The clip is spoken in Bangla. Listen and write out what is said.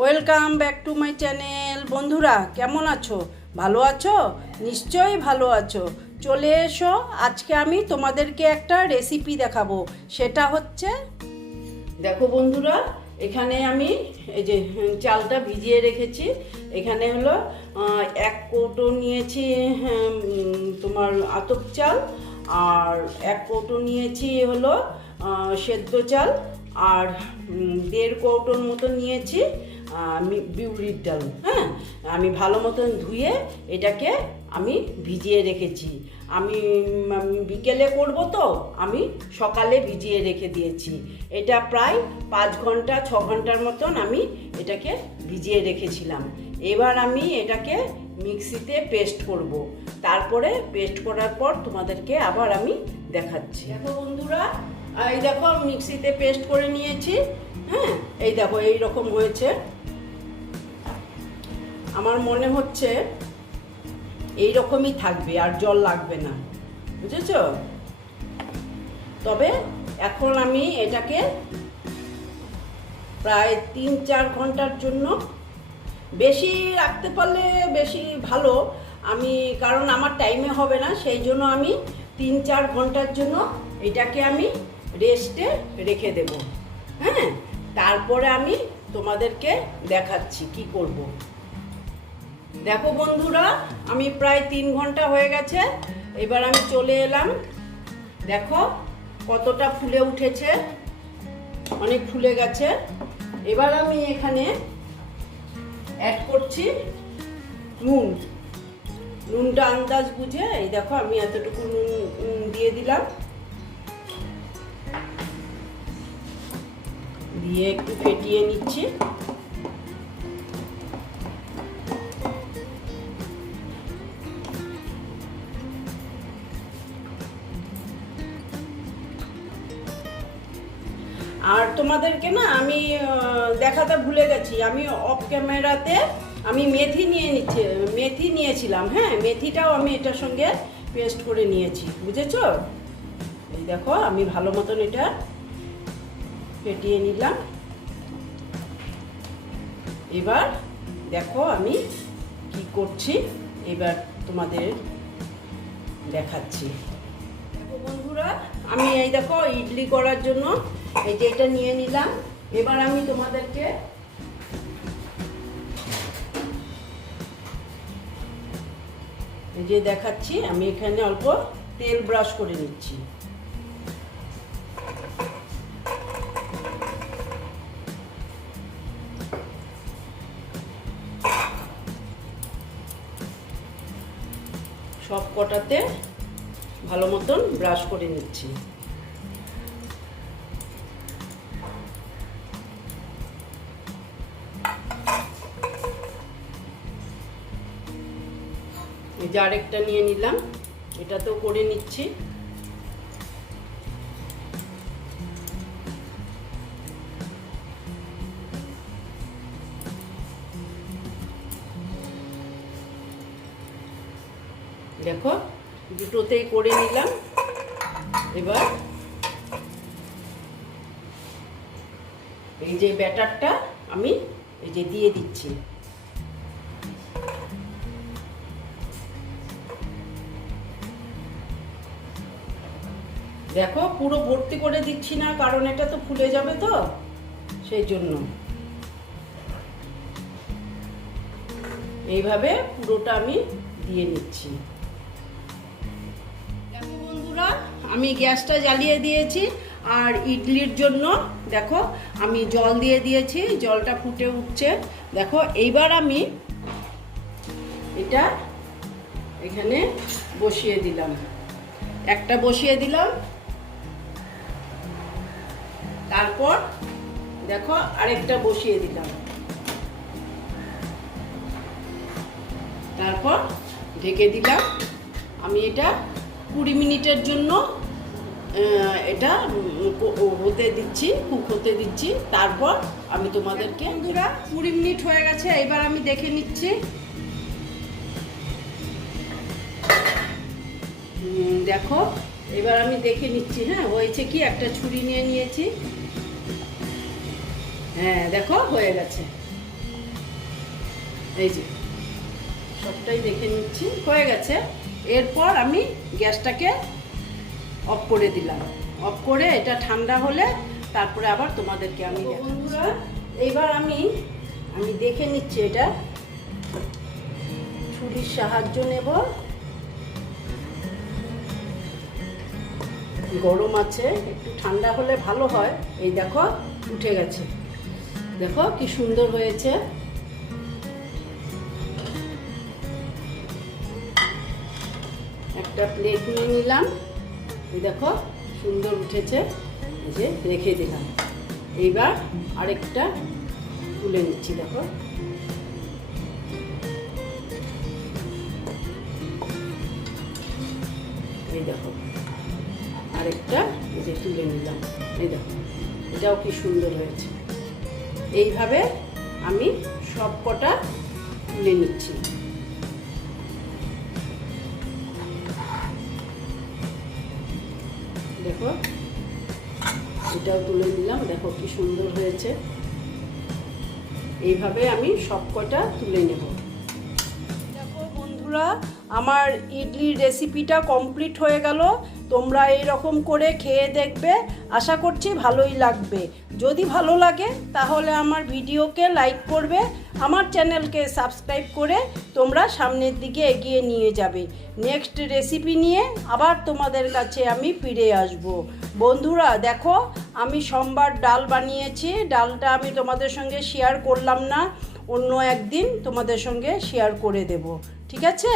Welcome back to my channel. বন্ধুরা, কেমন আছো? ভালো আছো? নিশ্চয়ই ভালো আছো। চলে এসো, আজকে আমি তোমাদেরকে একটা রেসিপি দেখাবো। সেটা হচ্ছে, দেখো বন্ধুরা, এখানে আমি এই যে চালটা ভিজিয়ে রেখেছি। এখানে হলো এক কৌটো নিয়েছি তোমার আতপ চাল, আর এক কৌটো নিয়েছি হলো সেদ্ধ চাল, আর দেড় কৌটোর মতো নিয়েছি আহ, মি- বিউলির ডাল হ্যাঁ? আমি ভালো মতন ধুয়ে এটাকে আমি ভিজিয়ে রেখেছি। আমি আমি বিকেলে করব তো আমি সকালে ভিজিয়ে রেখে দিয়েছি। এটা প্রায় পাঁচ ঘণ্টা ছ ঘণ্টার মতন আমি এটাকে ভিজিয়ে রেখেছিলাম। এবার আমি এটাকে মিক্সিতে পেস্ট করব। তারপরে পেস্ট করার পর তোমাদেরকে আবার আমি দেখাচ্ছি। দেখো বন্ধুরা এই দেখো মিক্সিতে পেস্ট করে নিয়েছি হ্যাঁ? এই দেখো এই রকম হয়েছে। আমার মনে হচ্ছে এই রকমই থাকবে আর জল লাগবে না। বুঝেছ? তবে এখন আমি এটাকে প্রায় তিন চার ঘণ্টার জন্য বেশি রাখতে পারলে বেশি ভালো। আমি, কারণ আমার টাইমে হবে না, সেই জন্য আমি তিন চার ঘণ্টার জন্য এটাকে আমি রেস্টে রেখে দেব। হ্যাঁ? তারপরে আমি তোমাদেরকে দেখাচ্ছি কি করব। দেখো বন্ধুরা, আমি প্রায় তিন ঘণ্টা হয়ে গেছে। এবার আমি চলে এলাম। দেখো কতটা ফুলে উঠেছে, অনেক ফুলে গেছে। এবার আমি এখানে অ্যাড করছি নুন। নুনটা আন্দাজ বুঝে, এই দেখো আমি এতটুকু নুন দিয়ে দিলাম। দিয়ে একটু ফেটিয়ে নিচ্ছি। আর তোমাদেরকে না আমি দেখাতে ভুলে গেছি। আমি অফ ক্যামেরাতে আমি মেথি নিয়ে নিচ্ছি, মেথি নিয়েছিলাম হ্যাঁ? মেথিটাও আমি এটার সঙ্গে পেস্ট করে নিয়েছি, বুঝেছ? এই দেখো, আমি ভালো মতন এটা ফেটিয়ে নিলাম। এবার দেখো আমি কি করছি, এবার তোমাদের দেখাচ্ছি। দেখো বন্ধুরা, আমি এই দেখো ইডলি করার জন্য এই যে এটা নিয়ে নিলাম। এবার আমি তোমাদেরকে এই যে দেখাচ্ছি, আমি এখানে অল্প তেল ব্রাশ করে নিচ্ছি। সব কটাতে ভালো মতন ব্রাশ করে নিচ্ছি। এই যে আরেকটা নিয়ে নিলাম এটা তো করে নিচ্ছি। দেখো দুটোতেই করে নিলাম। এবার এই যে ব্যাটারটা আমি এই যে দিয়ে দিচ্ছি। দেখো পুরো ভর্তি করে দিচ্ছি না, কারণ এটা তো ফুলে যাবে তো, সেই জন্য। এইভাবে পুরোটা আমি দিয়ে নিচ্ছি। বন্ধুরা, আমি গ্যাসটা জ্বালিয়ে দিয়েছি আর ইডলির জন্য, দেখো, আমি জল দিয়ে দিয়েছি, জলটা ফুটে উঠছে। দেখো, এইবার আমি এটা এখানে বসিয়ে দিলাম। একটা বসিয়ে দিলাম। তারপর, দেখো, আরেকটা বসিয়ে দিলাম। তারপর ঢেকে দিলাম। আমি এটা কুড়ি মিনিটের জন্য এটা হতে দিচ্ছি কুক হতে দিচ্ছি। তারপর আমি তোমাদেরকে বন্ধুরা, কুড়ি মিনিট হয়ে গেছে, এবার আমি দেখে নিচ্ছি। দেখো, এবার আমি দেখে নিচ্ছি হ্যাঁ হয়েছে কি? একটা ছুরি নিয়ে নিয়েছি। হ্যাঁ দেখো, হয়ে গেছে। এই যে, সবটাই দেখে নিচ্ছি, হয়ে গেছে। এরপর আমি গ্যাসটাকে অফ করে দিলাম। অফ করে এটা ঠান্ডা হলে তারপরে আবার তোমাদেরকে আমি এইবার আমি আমি দেখে নিচ্ছি এটা। ছুরির সাহায্য নেব। গরম আছে, একটু ঠান্ডা হলে ভালো হয়। এই দেখো, উঠে গেছে। দেখো, কি সুন্দর হয়েছে। একটা প্লেট নিয়ে নিলাম। এই দেখো, সুন্দর উঠেছে। এই যে রেখে দিলাম। এইবার আরেকটা তুলে নিচ্ছি, দেখো। এই দেখো, আরেকটা এই যে তুলে নিলাম। এই দেখো, এটাও কি সুন্দর হয়েছে। এইভাবে আমি সব কটা তুলে নিচ্ছি। দেখো। এটাও তুলে নিলাম দেখো কি সুন্দর হয়েছে। এইভাবে আমি সব কটা তুলে নেব। দেখো বন্ধুরা, আমার ইডলির রেসিপিটা কমপ্লিট হয়ে গেল। তোমরা এই রকম করে খেয়ে দেখবে। আশা করছি ভালোই লাগবে। যদি ভালো লাগে, তাহলে আমার ভিডিওকে লাইক করবে, আমার চ্যানেলকে সাবস্ক্রাইব করে তোমরা সামনের দিকে এগিয়ে নিয়ে যাবে। নেক্সট রেসিপি নিয়ে আবার তোমাদের কাছে আমি ফিরে আসব। বন্ধুরা, দেখো, আমি সোমবার ডাল বানিয়েছি। ডালটা আমি তোমাদের সঙ্গে শেয়ার করলাম না। অন্য একদিন তোমাদের সঙ্গে শেয়ার করে দেব। ঠিক আছে?